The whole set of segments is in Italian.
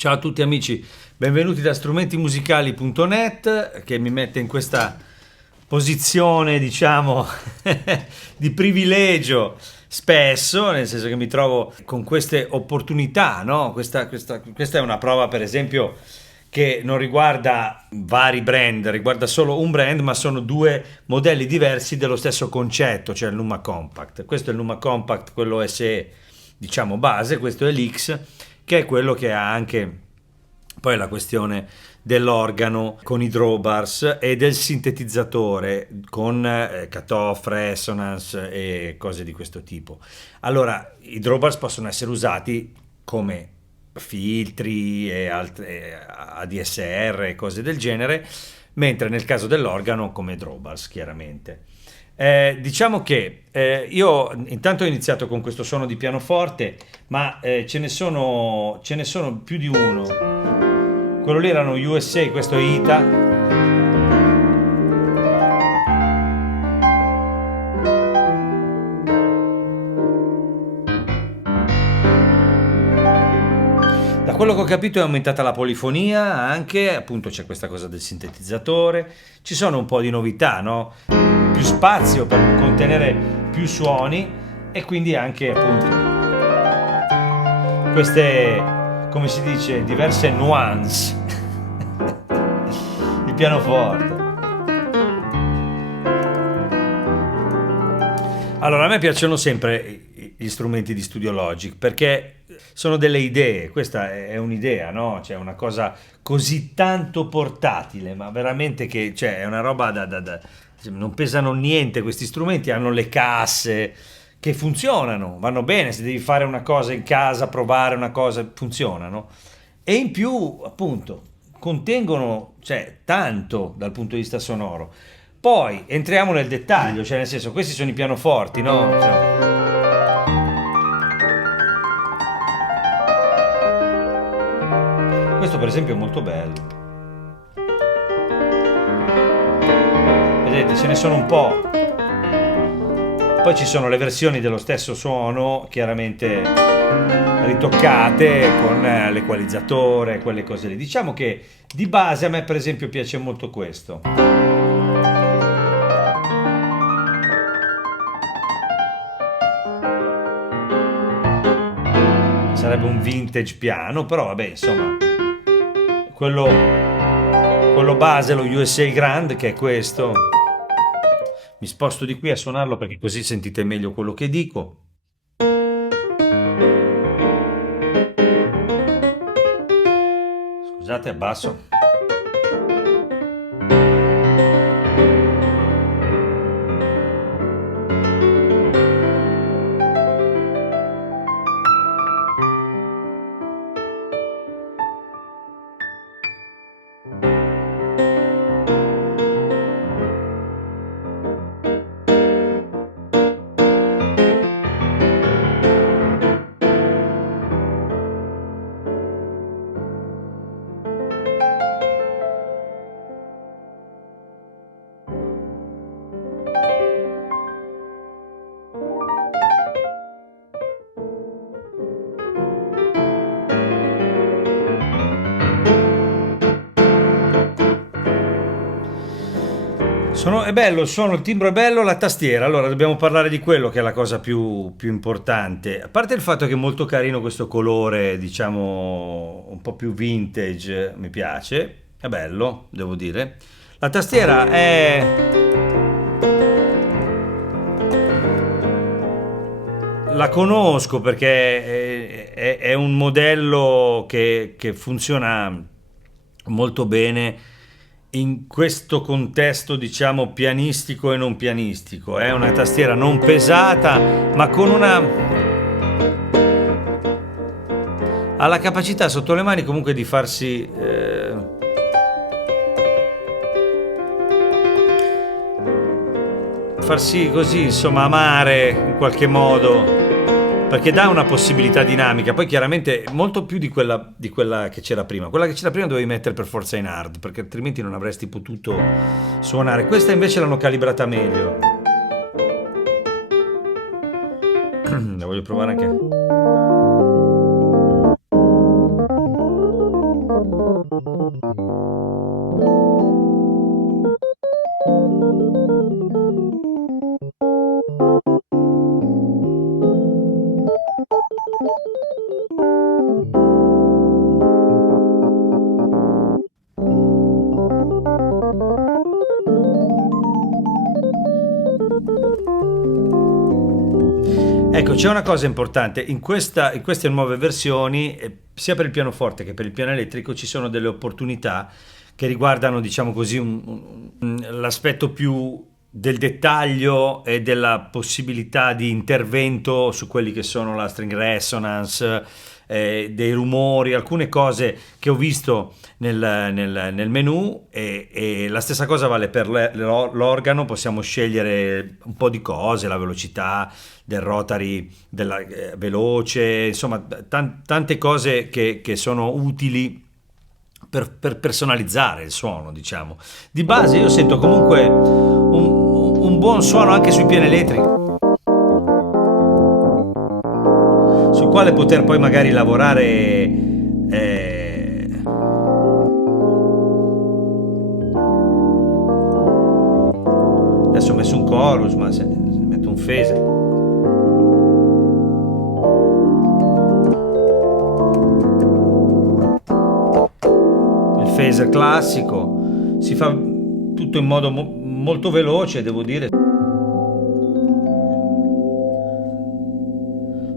Ciao a tutti amici, benvenuti da strumentimusicali.net che mi mette in questa posizione, diciamo, di privilegio spesso, nel senso che mi trovo con queste opportunità, no? Questa è una prova, per esempio, che non riguarda vari brand, riguarda solo un brand, ma sono due modelli diversi dello stesso concetto, cioè il Numa Compact. Questo è il Numa Compact, quello SE, diciamo, base, questo è l'X, che è quello che ha anche poi la questione dell'organo con i drawbars e del sintetizzatore con cutoff, resonance e cose di questo tipo. Allora, i drawbars possono essere usati come filtri e ADSR e cose del genere, mentre nel caso dell'organo come drawbars, chiaramente. Diciamo che io intanto ho iniziato con questo suono di pianoforte, ma ce ne sono più di uno. Quello lì erano USA, questo è Ita. Da quello che ho capito è aumentata la polifonia anche, appunto c'è questa cosa del sintetizzatore, ci sono un po' di novità, no? Più spazio per contenere più suoni e quindi anche appunto queste, come si dice, diverse nuance di pianoforte. Allora, a me piacciono sempre gli strumenti di Studio Logic perché sono delle idee, questa è un'idea, no? Cioè una cosa così tanto portatile, ma veramente che, cioè, è una roba non pesano niente questi strumenti, hanno le casse che funzionano, vanno bene, se devi fare una cosa in casa, provare una cosa, funzionano. E in più, appunto, contengono, cioè, tanto dal punto di vista sonoro. Poi entriamo nel dettaglio, cioè nel senso, questi sono i pianoforti, no? Cioè, questo per esempio è molto bello. Vedete, ce ne sono un po'. Poi ci sono le versioni dello stesso suono, chiaramente ritoccate con l'equalizzatore, quelle cose lì. Diciamo che di base a me per esempio piace molto questo. Sarebbe un vintage piano, però vabbè, insomma, quello base, lo USA Grand, che è questo. Mi sposto di qui a suonarlo perché così sentite meglio quello che dico. Scusate, abbasso. È bello il suono, il timbro è bello, la tastiera. Allora dobbiamo parlare di quello che è la cosa più importante. A parte il fatto che è molto carino questo colore, diciamo un po' più vintage, mi piace, è bello, devo dire. La tastiera la conosco perché è un modello che funziona molto bene in questo contesto, diciamo, pianistico e non pianistico. È una tastiera non pesata, ma con ha la capacità sotto le mani comunque di farsi così, insomma, amare in qualche modo, perché dà una possibilità dinamica. Poi chiaramente molto più di quella che c'era prima. Quella che c'era prima dovevi mettere per forza in hard, perché altrimenti non avresti potuto suonare. Questa invece l'hanno calibrata meglio. La voglio provare anche. Ecco, c'è una cosa importante, in queste nuove versioni, sia per il pianoforte che per il piano elettrico, ci sono delle opportunità che riguardano, diciamo così, l'aspetto più del dettaglio e della possibilità di intervento su quelli che sono la string resonance, dei rumori, alcune cose che ho visto nel menu, e la stessa cosa vale per l'organo. Possiamo scegliere un po' di cose, la velocità del rotary, della veloce, insomma tante cose che sono utili per personalizzare il suono, diciamo. Di base io sento comunque un buon suono anche sui piani elettrici, sul quale poter poi magari lavorare. Adesso ho messo un chorus, ma se metto un phaser, phaser classico, si fa tutto in modo molto veloce, devo dire.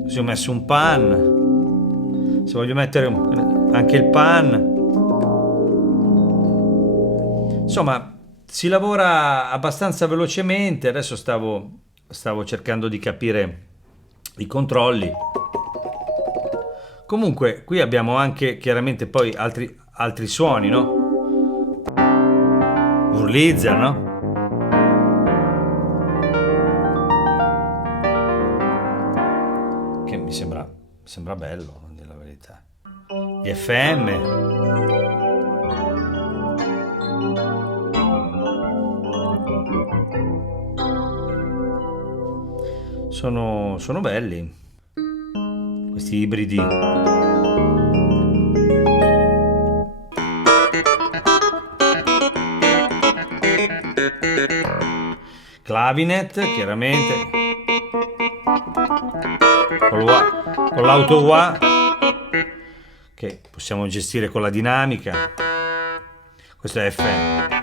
Così ho messo un pan, se voglio mettere anche il pan, insomma si lavora abbastanza velocemente. Adesso stavo cercando di capire i controlli. Comunque qui abbiamo anche chiaramente poi altri suoni, no? Wurlitzer, no? Che mi sembra bello, a dire la verità. Gli FM. Sono belli questi ibridi. Clavinet, chiaramente, con l'auto wah, che possiamo gestire con la dinamica. Questo è FM.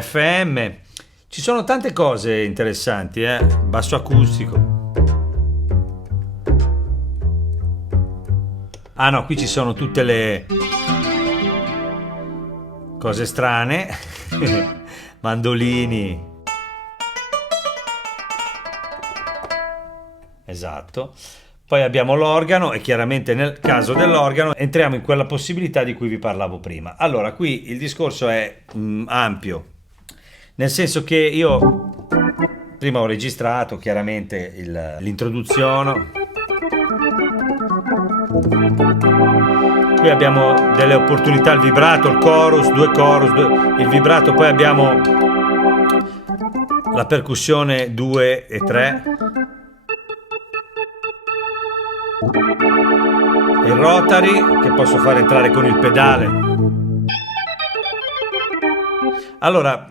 FM, ci sono tante cose interessanti, basso acustico. Ah no, qui ci sono tutte le cose strane. Mandolini. Esatto. Poi abbiamo l'organo, e chiaramente nel caso dell'organo entriamo in quella possibilità di cui vi parlavo prima. Allora, qui il discorso è ampio, nel senso che io prima ho registrato chiaramente l'introduzione. Qui abbiamo delle opportunità, il vibrato, il chorus, due chorus, il vibrato, poi abbiamo la percussione 2 e 3, il rotary che posso fare entrare con il pedale. Allora,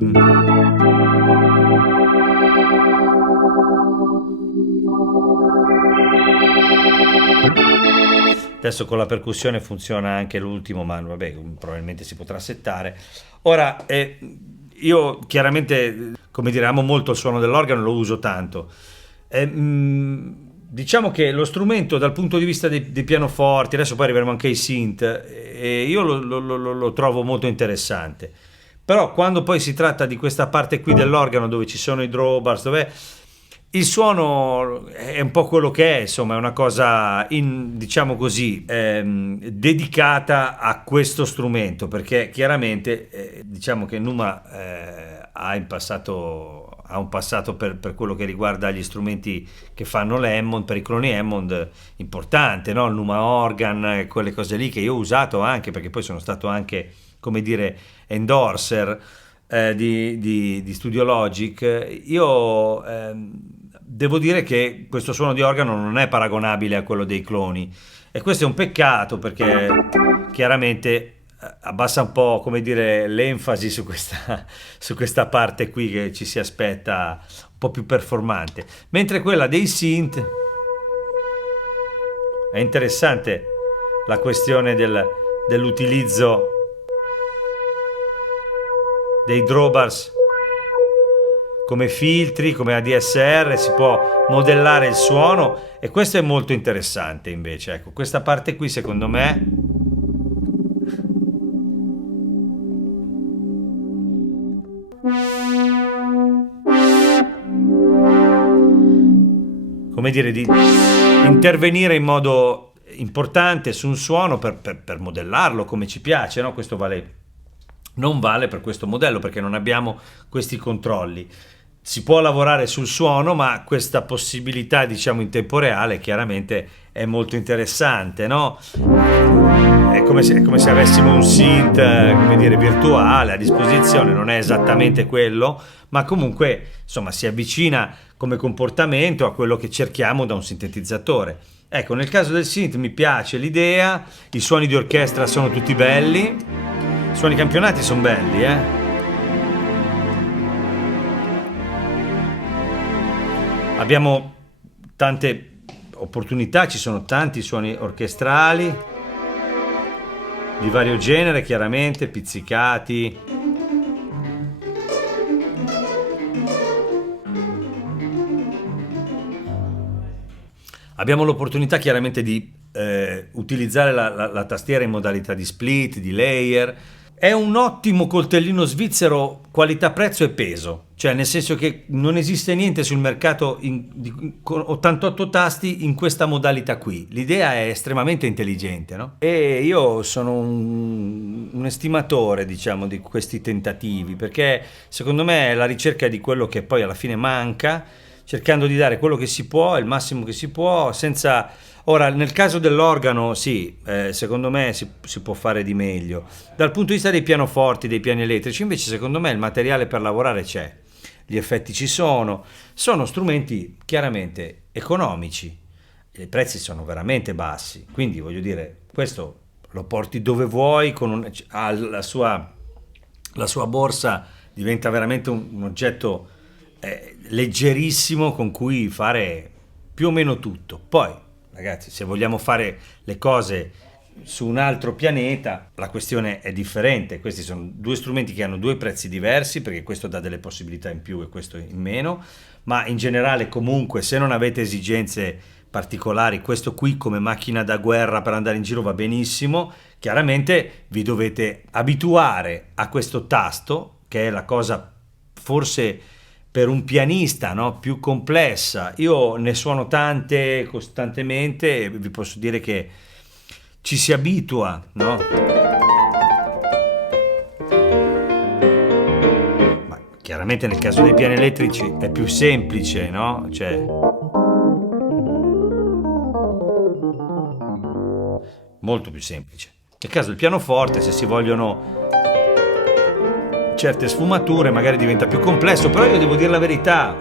adesso con la percussione funziona anche l'ultimo, ma vabbè, probabilmente si potrà settare. Ora, io chiaramente, come dire, amo molto il suono dell'organo, lo uso tanto. Diciamo che lo strumento dal punto di vista dei pianoforti, adesso poi arriveremo anche ai synth, io lo trovo molto interessante. Però quando poi si tratta di questa parte qui dell'organo, dove ci sono i drawbars, dove il suono è un po' quello che è, insomma, è una cosa, diciamo così, dedicata a questo strumento, perché chiaramente diciamo che Numa ha un passato per quello che riguarda gli strumenti che fanno l'Hammond, per i cloni Hammond, importante, no? Il Numa Organ, quelle cose lì che io ho usato anche, perché poi sono stato anche, come dire, endorser di Studio Logic. Io devo dire che questo suono di organo non è paragonabile a quello dei cloni, e questo è un peccato perché chiaramente abbassa un po', come dire, l'enfasi su questa parte qui che ci si aspetta un po' più performante, mentre quella dei synth è interessante, la questione dell'utilizzo dei drawbars come filtri, come ADSR, si può modellare il suono, e questo è molto interessante invece. Ecco, questa parte qui secondo me come dire, di intervenire in modo importante su un suono per modellarlo come ci piace, no? Questo non vale per questo modello perché non abbiamo questi controlli. Si può lavorare sul suono, ma questa possibilità, diciamo, in tempo reale chiaramente è molto interessante, no? È come se avessimo un synth, come dire, virtuale a disposizione, non è esattamente quello, ma comunque, insomma, si avvicina come comportamento a quello che cerchiamo da un sintetizzatore. Ecco, nel caso del synth mi piace l'idea, i suoni di orchestra sono tutti belli, i suoni campionati sono belli, Abbiamo tante opportunità, ci sono tanti suoni orchestrali di vario genere, chiaramente, pizzicati. Abbiamo l'opportunità chiaramente di utilizzare la tastiera in modalità di split, di layer. È un ottimo coltellino svizzero qualità-prezzo e peso, cioè nel senso che non esiste niente sul mercato con 88 tasti in questa modalità qui. L'idea è estremamente intelligente, no? E io sono un estimatore, diciamo, di questi tentativi, perché secondo me è la ricerca di quello che poi alla fine manca, cercando di dare quello che si può, il massimo che si può, senza... Ora, nel caso dell'organo, sì, secondo me si può fare di meglio. Dal punto di vista dei pianoforti, dei piani elettrici, invece, secondo me il materiale per lavorare c'è. Gli effetti ci sono strumenti chiaramente economici, i prezzi sono veramente bassi, quindi voglio dire, questo lo porti dove vuoi, la sua borsa diventa veramente un oggetto leggerissimo con cui fare più o meno tutto. Poi, ragazzi, se vogliamo fare le cose su un altro pianeta, la questione è differente. Questi sono due strumenti che hanno due prezzi diversi, perché questo dà delle possibilità in più e questo in meno, ma in generale comunque, se non avete esigenze particolari, questo qui come macchina da guerra per andare in giro va benissimo. Chiaramente vi dovete abituare a questo tasto, che è la cosa forse per un pianista, no, più complessa. Io ne suono tante costantemente e vi posso dire che ci si abitua, no? Ma chiaramente nel caso dei piani elettrici è più semplice, no? Cioè, molto più semplice. Nel caso del pianoforte, se si vogliono certe sfumature, magari diventa più complesso, però io devo dire la verità.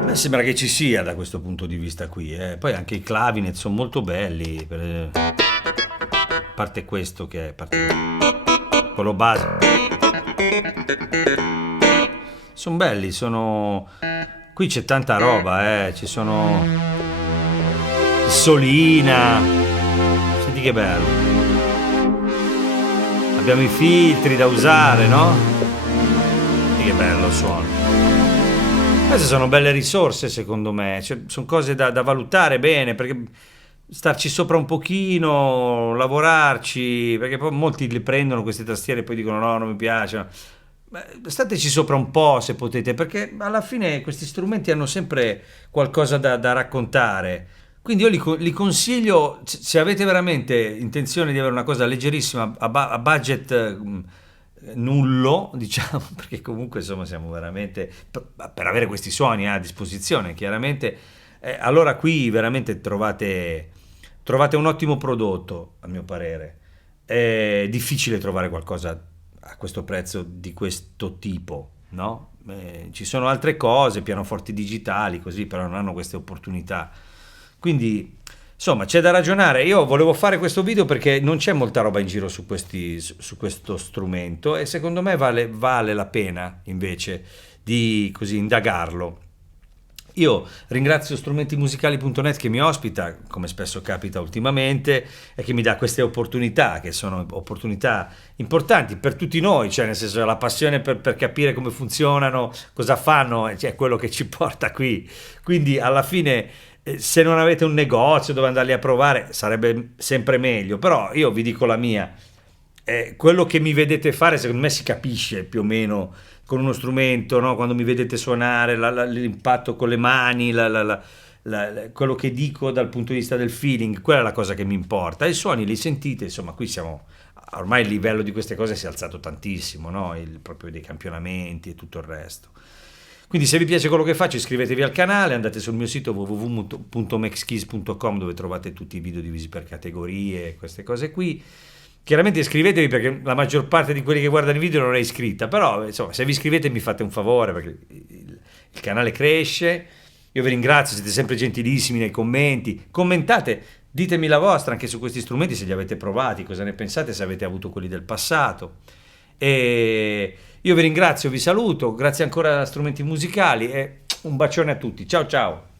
A me sembra che ci sia da questo punto di vista qui, Poi anche i clavinet sono molto belli, a parte questo che è quello base. Sono belli, qui c'è tanta roba, ci sono Solina, senti che bello, abbiamo i filtri da usare, no? Senti che bello il suono. Queste sono belle risorse secondo me, sono cose da valutare bene, perché starci sopra un pochino, lavorarci, perché poi molti li prendono queste tastiere e poi dicono no, non mi piacciono. Stateci sopra un po' se potete, perché alla fine questi strumenti hanno sempre qualcosa da raccontare. Quindi io li consiglio, se avete veramente intenzione di avere una cosa leggerissima a budget nullo, diciamo, perché comunque insomma siamo veramente per avere questi suoni a disposizione, chiaramente allora qui veramente trovate un ottimo prodotto, a mio parere. È difficile trovare qualcosa a questo prezzo di questo tipo, no? Ci sono altre cose, pianoforti digitali, così, però non hanno queste opportunità. Quindi, insomma, c'è da ragionare. Io volevo fare questo video perché non c'è molta roba in giro su questo strumento e secondo me vale la pena invece di così indagarlo. Io ringrazio strumentimusicali.net che mi ospita, come spesso capita ultimamente, e che mi dà queste opportunità, che sono opportunità importanti per tutti noi, cioè nel senso la passione per capire come funzionano, cosa fanno, cioè quello che ci porta qui. Quindi alla fine se non avete un negozio dove andarli a provare sarebbe sempre meglio, però io vi dico la mia. Quello che mi vedete fare secondo me si capisce più o meno con uno strumento, no? Quando mi vedete suonare, l'impatto con le mani, quello che dico dal punto di vista del feeling, quella è la cosa che mi importa. I suoni li sentite, insomma, qui siamo, ormai il livello di queste cose si è alzato tantissimo, no? Proprio dei campionamenti e tutto il resto. Quindi se vi piace quello che faccio iscrivetevi al canale, andate sul mio sito www.maxkeys.com dove trovate tutti i video divisi per categorie, queste cose qui. Chiaramente iscrivetevi perché la maggior parte di quelli che guardano i video non è iscritta, però insomma se vi iscrivete mi fate un favore perché il canale cresce. Io vi ringrazio, siete sempre gentilissimi nei commenti, commentate, ditemi la vostra anche su questi strumenti se li avete provati, cosa ne pensate, se avete avuto quelli del passato. E io vi ringrazio, vi saluto, grazie ancora a Strumenti Musicali e un bacione a tutti, ciao ciao!